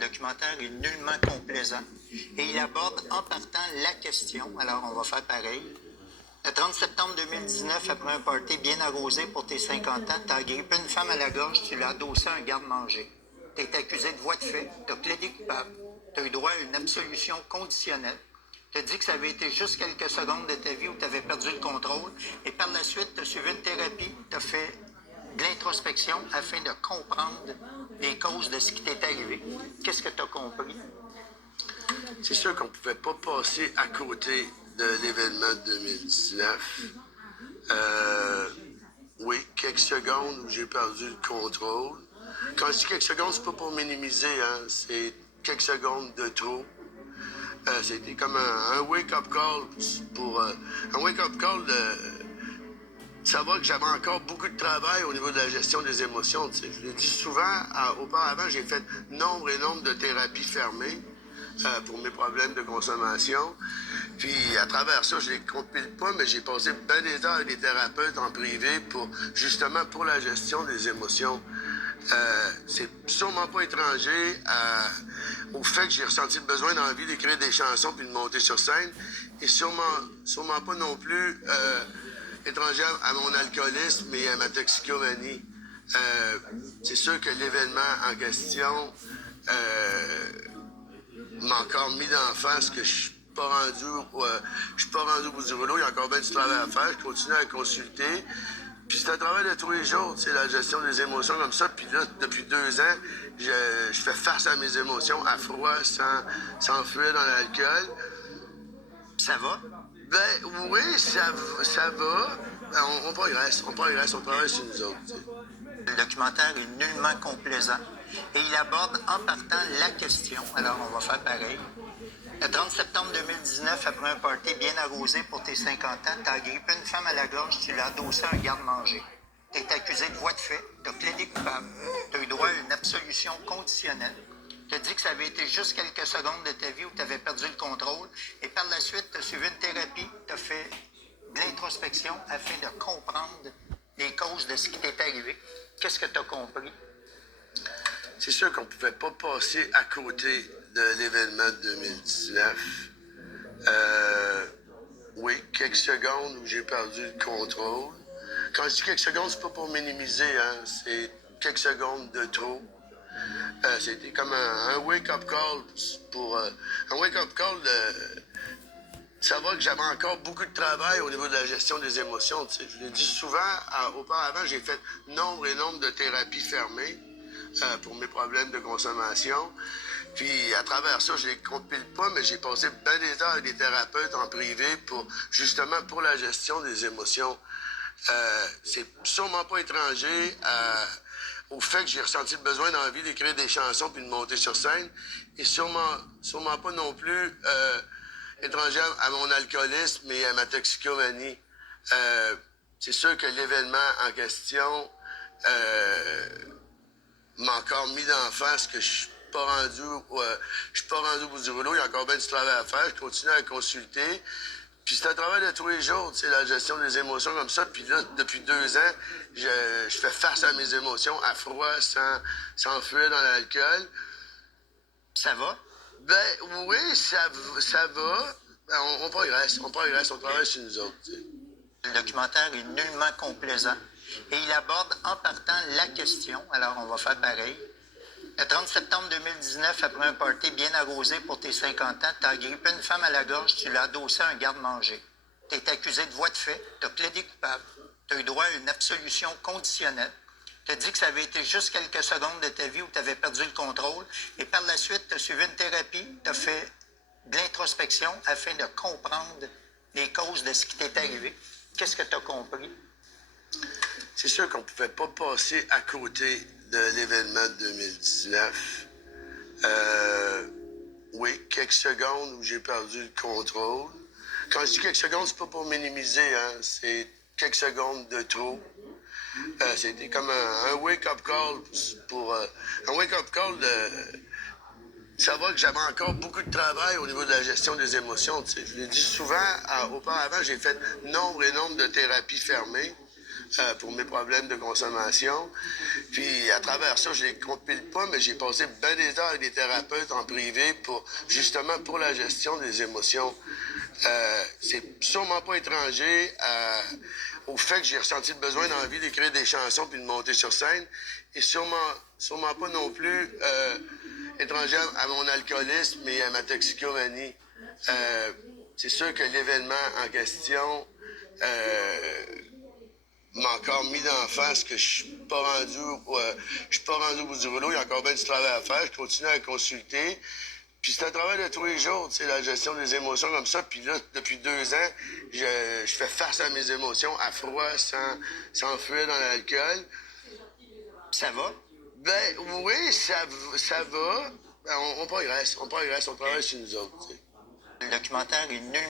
Le documentaire est nullement complaisant et il aborde en partant la question, alors on va faire pareil. Le 30 septembre 2019, après un party bien arrosé pour tes 50 ans, tu as agrippé une femme à la gorge, tu l'as adossé à un garde-manger. Tu été accusé de voie de fait, tu as plaidé coupable, tu as eu droit à une absolution conditionnelle. Tu as dit que ça avait été juste quelques secondes de ta vie où tu avais perdu le contrôle et par la suite, tu as suivi une thérapie, tu as fait de l'introspection afin de comprendre les causes de ce qui t'est arrivé. Qu'est-ce que tu as compris? C'est sûr qu'on ne pouvait pas passer à côté de l'événement de 2019. Oui, quelques secondes où j'ai perdu le contrôle. Quand je dis quelques secondes, c'est pas pour minimiser, hein, c'est quelques secondes de trop. C'était comme un wake-up call un wake-up call de savoir que j'avais encore beaucoup de travail au niveau de la gestion des émotions. T'sais. Je l'ai dit souvent, auparavant, j'ai fait nombre et nombre de thérapies fermées pour mes problèmes de consommation. Puis à travers ça, je les compile pas, mais j'ai passé bien des heures avec des thérapeutes en privé justement pour la gestion des émotions. C'est sûrement pas étranger au fait que j'ai ressenti le besoin d'envie d'écrire des chansons puis de monter sur scène. Et sûrement pas non plus étranger à mon alcoolisme et à ma toxicomanie. C'est sûr que l'événement en question m'a encore mis d'en face que je suis pas rendu au bout du rouleau. Il y a encore bien du travail à faire. Je continue à consulter. Puis c'est un travail de tous les jours, c'est la gestion des émotions comme ça. Puis là, depuis 2 ans, je fais face à mes émotions à froid, sans fuir dans l'alcool. Ça va? Ben oui, ça va. On progresse, on travaille sur nous autres. T'sais. Le documentaire est nullement complaisant et il aborde en partant la question, alors on va faire pareil. Le 30 septembre 2019, après un party bien arrosé pour tes 50 ans, tu as agrippé une femme à la gorge, tu l'as adossé à un garde-manger. Tu as été accusé de voie de fait, tu as plaidé coupable, tu as eu droit à une absolution conditionnelle. Tu as dit que ça avait été juste quelques secondes de ta vie où tu avais perdu le contrôle et par la suite, tu as suivi une thérapie, tu as fait de l'introspection afin de comprendre les causes de ce qui t'est arrivé. Qu'est-ce que tu as compris? C'est sûr qu'on ne pouvait pas passer à côté de l'événement de 2019. Oui, quelques secondes où j'ai perdu le contrôle. Quand je dis quelques secondes, c'est pas pour minimiser, hein, c'est quelques secondes de trop. C'était comme un wake-up call un wake-up call de savoir que j'avais encore beaucoup de travail au niveau de la gestion des émotions. T'sais. Je l'ai dit souvent, auparavant, j'ai fait nombre et nombre de thérapies fermées pour mes problèmes de consommation. Puis à travers ça, je les compile pas, mais j'ai passé bien des heures avec des thérapeutes en privé justement pour la gestion des émotions. C'est sûrement pas étranger au fait que j'ai ressenti le besoin d'envie d'écrire des chansons puis de monter sur scène. Et sûrement pas non plus étranger à mon alcoolisme et à ma toxicomanie. C'est sûr que l'événement en question m'a encore mis d'en face que je suis pas rendu au bout du rouleau. Il y a encore bien du travail à faire. Je continue à consulter. Puis c'est un travail de tous les jours, c'est la gestion des émotions comme ça. Puis là, depuis 2 ans, je fais face à mes émotions à froid, sans fuir dans l'alcool. Ça va? Ben oui, ça va. On progresse, on travaille sur nous autres. T'sais. Le documentaire est nullement complaisant et il aborde en partant la question, alors on va faire pareil. Le 30 septembre 2019, après un party bien arrosé pour tes 50 ans, tu as agrippé une femme à la gorge, tu l'as adossé à un garde-manger. Tu as été accusé de voie de fait, tu as plaidé coupable, tu as eu droit à une absolution conditionnelle. Tu as dit que ça avait été juste quelques secondes de ta vie où tu avais perdu le contrôle et par la suite, tu as suivi une thérapie, tu as fait de l'introspection afin de comprendre les causes de ce qui t'est arrivé. Qu'est-ce que tu as compris? C'est sûr qu'on ne pouvait pas passer à côté de l'événement de 2019. Oui, quelques secondes où j'ai perdu le contrôle. Quand je dis quelques secondes, c'est pas pour minimiser, hein, c'est quelques secondes de trop. C'était comme un wake-up call un wake-up call de savoir que j'avais encore beaucoup de travail au niveau de la gestion des émotions. T'sais. Je l'ai dit souvent, auparavant, j'ai fait nombre et nombre de thérapies fermées pour mes problèmes de consommation. Puis à travers ça, je les compile pas, mais j'ai passé bien des heures avec des thérapeutes en privé justement pour la gestion des émotions. C'est sûrement pas étranger au fait que j'ai ressenti le besoin d'envie d'écrire des chansons puis de monter sur scène, et sûrement pas non plus étranger à mon alcoolisme et à ma toxicomanie. C'est sûr que l'événement en question m'a encore mis d'en face que je suis pas rendu au bout du rouleau. Il y a encore bien du travail à faire. Je continue à consulter. Puis c'est un travail de tous les jours, tu sais, la gestion des émotions comme ça. Puis là, depuis 2 ans, je fais face à mes émotions à froid, sans fuir dans l'alcool. Ça va? Ben oui, ça va. Ben, on progresse, on travaille sur nous autres, tu sais. Le documentaire est nul